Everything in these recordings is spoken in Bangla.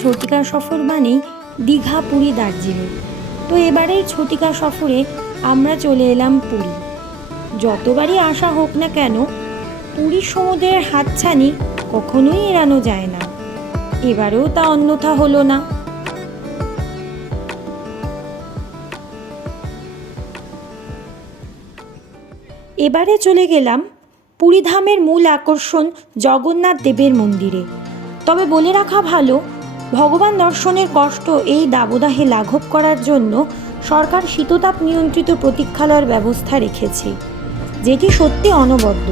ঝটিকা সফর মানেই দীঘা, পুরী, দার্জিলিং। তো এবারের ঝটিকা সফরে আমরা চলে এলাম পুরী। যতবারই আসা হোক না কেন, পুরীর সমুদ্রের হাতছানি কখনোই এড়ানো যায় না। এবারেও তা অন্যথা হলো না। এবারে চলে গেলাম পুরীধামের মূল আকর্ষণ জগন্নাথ দেবের মন্দিরে। তবে বলে রাখা ভালো, ভগবান দর্শনের কষ্ট এই দাবদাহে লাঘব করার জন্য সরকার শীততাপ নিয়ন্ত্রিত প্রতীক্ষালয়ের ব্যবস্থা রেখেছে, যেটি সত্যি অনবদ্য।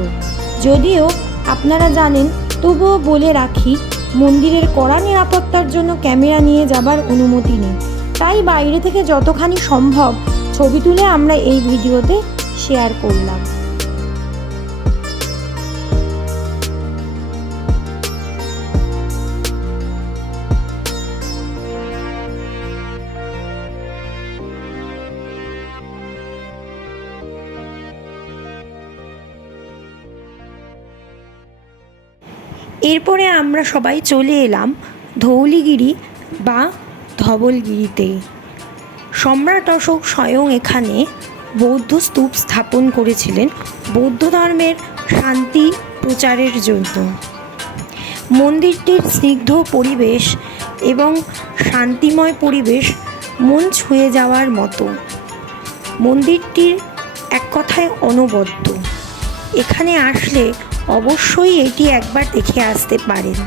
যদিও আপনারা জানেন, তবুও বলে রাখি, মন্দিরের কড়া নিরাপত্তার জন্য ক্যামেরা নিয়ে যাবার অনুমতি নেই। তাই বাইরে থেকে যতখানি সম্ভব ছবি তুলে আমরা এই ভিডিওতে শেয়ার করলাম। এরপরে আমরা সবাই চলে এলাম ধৌলিগিরি বা ধবলগিরিতে। সম্রাট অশোক স্বয়ং এখানে বৌদ্ধ স্তূপ স্থাপন করেছিলেন বৌদ্ধ ধর্মের শান্তি প্রচারের জন্য। মন্দিরটির স্নিগ্ধ পরিবেশ এবং শান্তিময় পরিবেশ মন ছুঁয়ে যাওয়ার মতো। মন্দিরটির এক কথায় অনবদ্য। এখানে আসলে অবশ্যই এটি একবার দেখে আসতে পারেন।